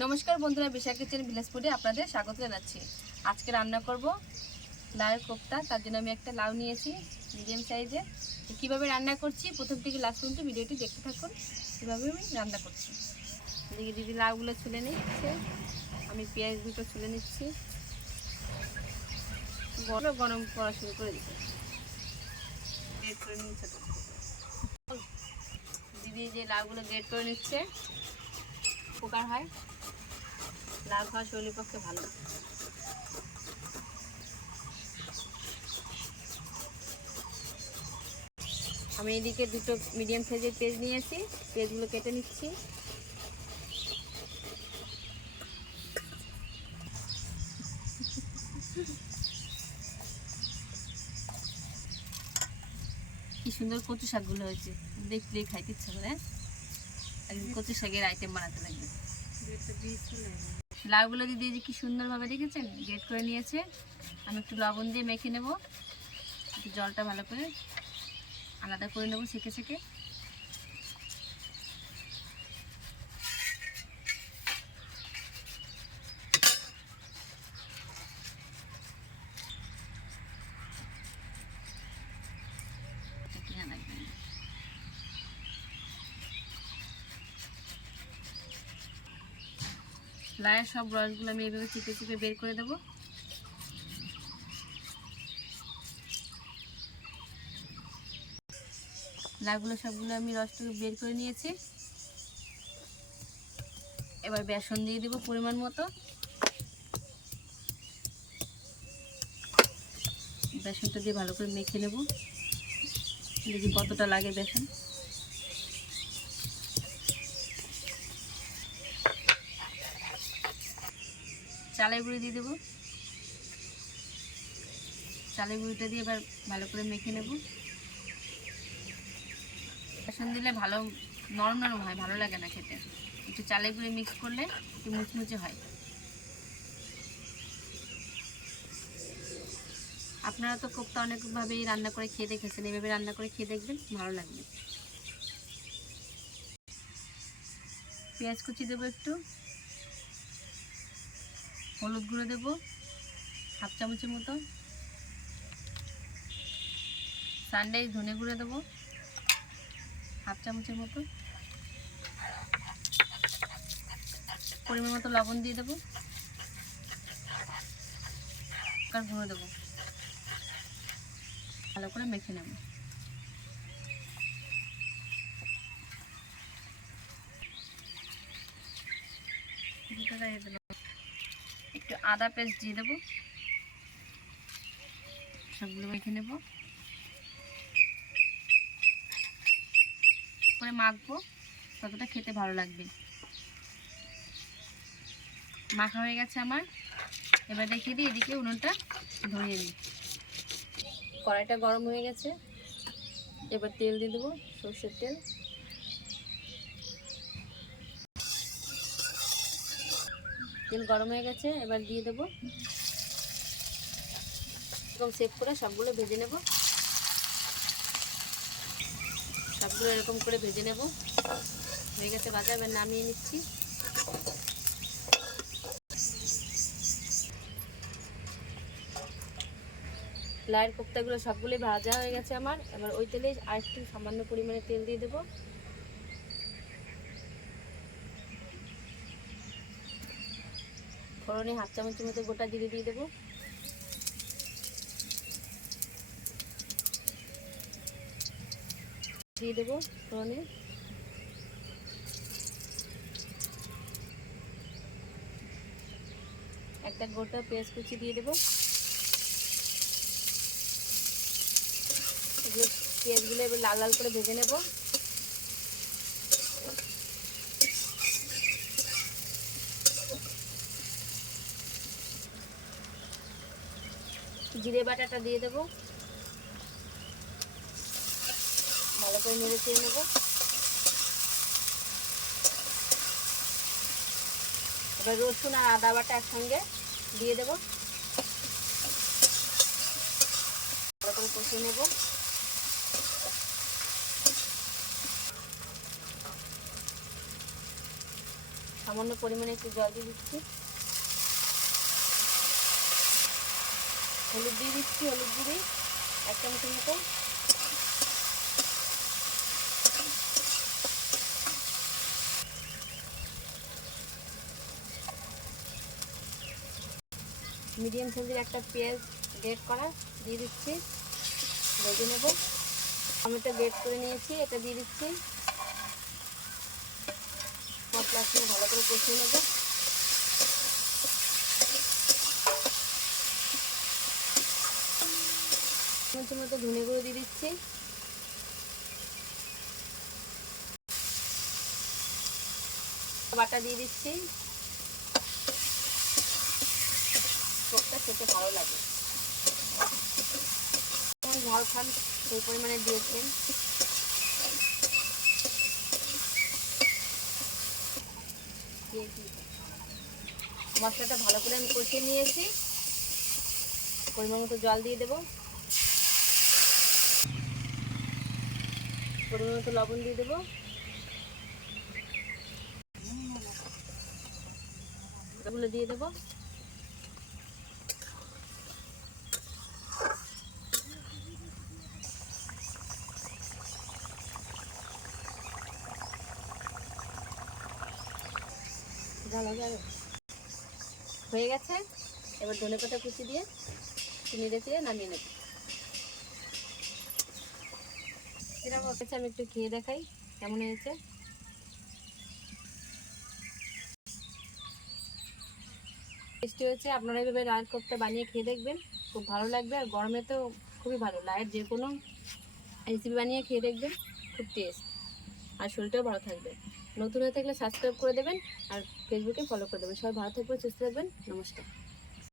নমস্কার বন্ধুরা, বিশাল কিচেন ফুডে আপনাদের স্বাগত জানাচ্ছি। আজকে রান্না করব লাউয়ের কোপ্তা, তার জন্য আমি একটা লাউ নিয়েছি মিডিয়াম সাইজের তো কীভাবে রান্না করছি, প্রথম থেকে লাস্ট পর্যন্ত ভিডিওটি দেখতে থাকুন, কীভাবে আমি রান্না করছি। এদিকে দিদি লাউগুলো ছুলে নিচ্ছে, আমি পেঁয়াজ দুটো ছুলে নিচ্ছি। বড় গরম করা শুরু করে দিচ্ছে দিদি যে লাউগুলো গ্রেট করে নিচ্ছে, উপকার হয়। লাউ খাওয়া শরীরের পক্ষে ভালো আমি এদিকে দুটো মিডিয়াম সাইজের পেজ নিয়েছি পেজগুলো কেটে নিচ্ছি। কি সুন্দর কচু শাকগুলো হয়েছে। দেখলে খাইতে ইচ্ছা করে হ্যাঁ? একদিন কচু শাকের আইটেম বানাতে লাগবে। লাউগুলো দিয়ে যে কি সুন্দরভাবে দেখেছেন? গেট করে নিয়েছে। আমি একটু লবণ দিয়ে মেখে নেব। জলটা ভালো করে আলাদা করে নেব সেকে সেকে কিনা লাগবে না। লায়ের সব রসগুলো আমি এইভাবে চিপে চিপে বের করে দেবো। লাউগুলো সবগুলো আমি রসটাকে বের করে নিয়েছি। এবার বেসন দিয়ে দেবো পরিমাণ মতো। বেসনটা দিয়ে ভালো করে মেখে নেব। দেখি কতটা লাগে বেসন। চালের গুঁড়ি দিয়ে দেবো। চালের গুঁড়িটা দিয়ে এবার ভালো করে মেখে নেব। বেসন দিলে ভালো নরম নরম হয়, ভালো লাগে না খেতে। একটু চালের গুঁড়ি মিক্স করলে একটু মুচমুচে হয়। আপনারা তো কোপ্তা অনেকভাবেই রান্না করে খেয়ে দেখেছেন এভাবে রান্না করে খেয়ে দেখবেন, ভালো লাগবে। পেঁয়াজ কুচি দেবো একটু। হলুদ গুঁড়ো দেবো, হাফ চামচের মতো। সানডাইজ ধনে গুঁড়ো দেবো, হাফ চামচের মতো। পরিমাণ মতো লবণ দিয়ে দেবো। আর গুঁড়ো দেবো। ভালো করে মেখে নেব। একটু আদা পেস্ট দিয়ে দেবো। সবগুলো মেখে নেব। করে মাখবো, ততটা খেতে ভালো লাগবে। মাখা হয়ে গেছে আমার। এবার রেখে দিই এদিকে উনুনটা ধরিয়ে দিই। কড়াইটা গরম হয়ে গেছে। এবার তেল দিয়ে দেবো সর্ষের তেল। তেল গরম হয়ে গেছে, এবার দিয়ে দেবো। এরকম সেভ করে সবগুলো ভেজে নেব। সবগুলো এরকম করে ভেজে নেব। হয়ে গেছে ভাজা, এবার নামিয়ে নিচ্ছি। লাইয়ের কোপ্তাগুলো সবগুলোই ভাজা হয়ে গেছে আমার। এবার ওই তেলে আর একটু সামান্য পরিমাণে তেল দিয়ে দেবো। ফোড়নে হাফ চামচের মতো গোটা জিরে দিয়ে দেবো। দিয়ে দেবো ফোড়নে। একটা গোটা পেঁয়াজ কুচি দিয়ে দেবো। পেঁয়াজগুলো এবার লাল লাল করে ভেজে নেব। জিরে বাটাটা দিয়ে দেবো। ভালো করে নেড়ে চেয়ে নেব। এবার রসুন আর আদা বাটা একসঙ্গে দিয়ে দেবো। ভালো করে কষিয়ে নেব। সামান্য পরিমাণে একটু জল দিয়ে দিচ্ছি। হলুদ দিয়ে দিচ্ছি, হলুদ গুঁড়ি এক চামচের মতো। মিডিয়াম সাইজের একটা পেঁয়াজ গ্রেট করা দিয়ে দিচ্ছি, ভেজে নেব। টমেটো গ্রেট করে নিয়েছি, এটা দিয়ে দিচ্ছি। সঙ্গে ভালো করে কষিয়ে নেব। চামচের মতো ধনে গুঁড়ো দিয়ে দিচ্ছি। বাটা দিয়ে দিচ্ছি। খেতে ভালো লাগে। ঝাল খান সেই পরিমাণে দিয়েছেন দিয়েছি। মশলাটা ভালো করে আমি কষিয়ে নিয়েছি। পরিমাণ মতো জল দিয়ে দেবো। পরিমাণ লবণ দিয়ে দেবো। এগুলো দিয়ে দেবো। হয়ে গেছে। এবার ধনে পাতা কুচি দিয়ে চিনি রেখে নামিয়ে নেব। আমি একটু খেয়ে দেখাই কেমন হয়েছে। টেস্টি হয়েছে, আপনারা এইভাবে লাল কোপ্তা বানিয়ে খেয়ে দেখবেন, খুব ভালো লাগবে, আর গরমে তো খুবই ভালো, লাইট যে কোনো রেসিপি বানিয়ে খেয়ে দেখবেন, খুব টেস্ট, আর শরীরটাও ভালো থাকবে। নতুন হয়ে থাকলে সাবস্ক্রাইব করে দেবেন, আর ফেসবুকে ফলো করে দেবেন। সবাই ভালো থাকবেন, সুস্থ থাকবেন, নমস্কার।